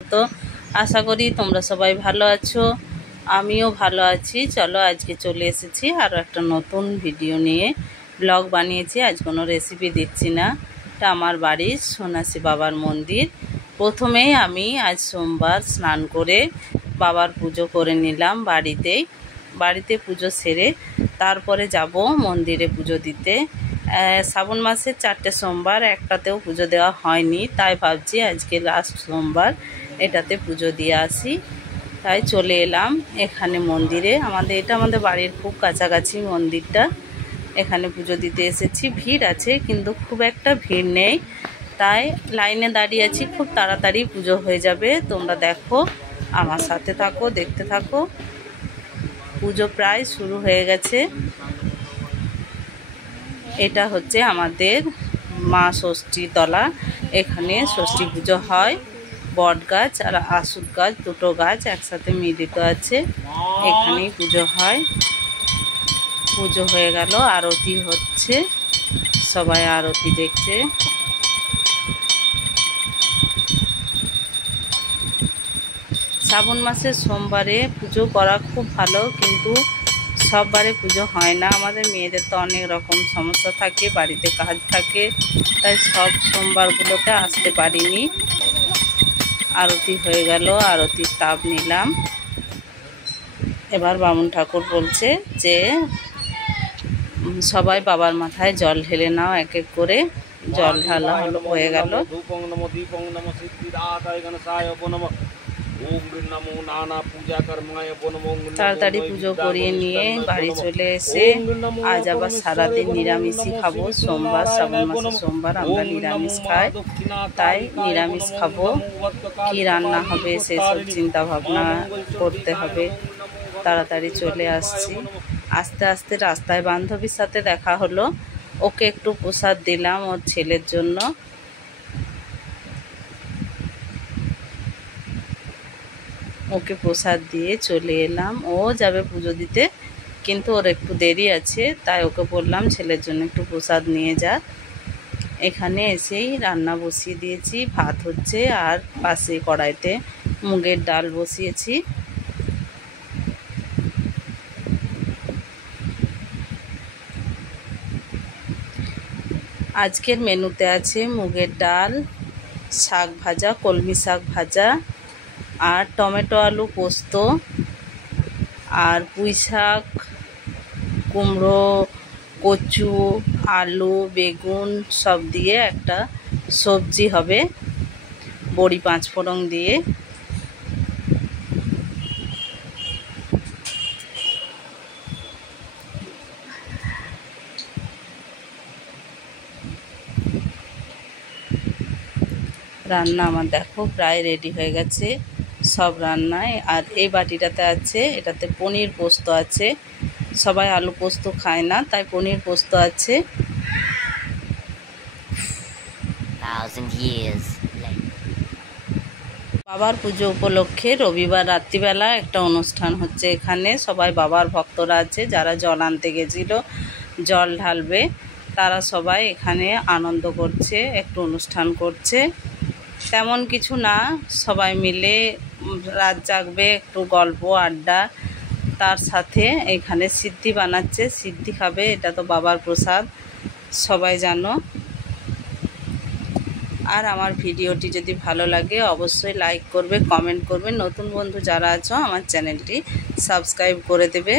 তো আশা করি তোমরা সবাই ভালো আছো, আমিও ভালো আছি। চলো আজকে চলে এসেছি আরও একটা নতুন ভিডিও নিয়ে। ব্লগ বানিয়েছি, আজ কোনো রেসিপি দিচ্ছি না। এটা আমার বাড়ির সন্ন্যাসী বাবার মন্দির। প্রথমেই আমি আজ সোমবার স্নান করে বাবার পুজো করে নিলাম বাড়িতে পুজো সেরে তারপরে যাব মন্দিরে পুজো দিতে। শ্রাবণ মাসের 4টে সোমবার, একটাতেও পুজো দেওয়া হয়নি, তাই ভাবছি আজকে লাস্ট সোমবার এটাতে পুজো দিয়ে আসি। তাই চলে এলাম এখানে মন্দিরে। এটা আমাদের বাড়ির খুব কাছাকাছি মন্দিরটা। এখানে পুজো দিতে এসেছি। ভিড় আছে কিন্তু খুব একটা ভিড় নেই, তাই লাইনে দাঁড়িয়ে আছি। খুব তাড়াতাড়ি পুজো হয়ে যাবে। তোমরা দেখো, আমার সাথে থাকো, দেখতে থাকো। পুজো প্রায় শুরু হয়ে গেছে। এটা হচ্ছে আমাদের মা ষষ্ঠীর তলা। এখানে ষষ্ঠী পুজো হয়। বট গাছ আর আশুর গাছ, দুটো গাছ একসাথে মিলিত আছে, এখানেই পুজো হয়। পুজো হয়ে গেল, আরতি হচ্ছে, সবাই আরতি দেখছে। শ্রাবণ মাসের সোমবারে পুজো করা খুব ভালো, কিন্তু সব বারে পুজো হয় না। আমাদের মেয়েদের তো অনেক রকম সমস্যা থাকে, বাড়িতে কাজ থাকে, তাই সব সোমবারগুলোতে আসতে পারিনি। আরতি হয়ে গেল, আরতির তাপ নিলাম। এবার বামুন ঠাকুর বলছে যে সবাই বাবার মাথায় জল ঢেলে নাও, এক এক করে জল ঢালা হয়ে গেল। তাড়াতাড়ি পুজো করিয়ে নিয়ে বাড়ি চলে এসে আজ আবার সারাদিন নিরামিষই খাবো। সোমবার, শ্রাবণ মাসের সোমবার আমরা নিরামিষ খাই, তাই নিরামিষ খাবো। কি রান্না হবে সেসব চিন্তা ভাবনা করতে হবে। তাড়াতাড়ি চলে আসছি। আস্তে আস্তে রাস্তায় বান্ধবীর সাথে দেখা হলো, ওকে একটু প্রসাদ দিলাম ওর ছেলের জন্য। ওকে প্রসাদ দিয়ে চলে এলাম। ও যাবে পুজো দিতে, কিন্তু ওর একটু দেরি আছে, তাই ওকে বললাম ছেলের জন্য একটু প্রসাদ নিয়ে যা। এখানে এসেই রান্না বসিয়ে দিয়েছি, ভাত হচ্ছে, আর পাশে কড়াইতে মুগের ডাল বসিয়েছি। আজকের মেনুতে আছে মুগের ডাল, শাক ভাজা, কলমি শাক ভাজা, আর টমেটো আলু পোস্ত, আর পুঁই শাক, কুমড়ো, কচু, আলু, বেগুন সব দিয়ে একটা সবজি হবে, বড়ি 5 ফোড়ন দিয়ে। রান্না আমার দেখো প্রায় রেডি হয়ে গেছে সব রান্নায়। আর এই বাটিটাতে আছে, এটাতে পনির পোস্ত আছে। সবাই আলু পোস্ত খায় না, তাই পনির পোস্ত আছে। বাবার পুজো উপলক্ষে রবিবার রাত্রিবেলা একটা অনুষ্ঠান হচ্ছে এখানে। সবাই বাবার ভক্তরা আছে, যারা জল আনতে গেছিল, জল ঢালবে, তারা সবাই এখানে আনন্দ করছে, একটু অনুষ্ঠান করছে। তেমন কিছু না, সবাই মিলে রাত জাগবে, একটু গল্প আড্ডা। তার সাথে এখানে সিদ্ধি বানাচ্ছে, সিদ্ধি খাবে, এটা তো বাবার প্রসাদ, সবাই জানো। আর আমার ভিডিওটি যদি ভালো লাগে অবশ্যই লাইক করবে, কমেন্ট করবে। নতুন বন্ধু যারা আছো আমার চ্যানেলটি সাবস্ক্রাইব করে দেবে।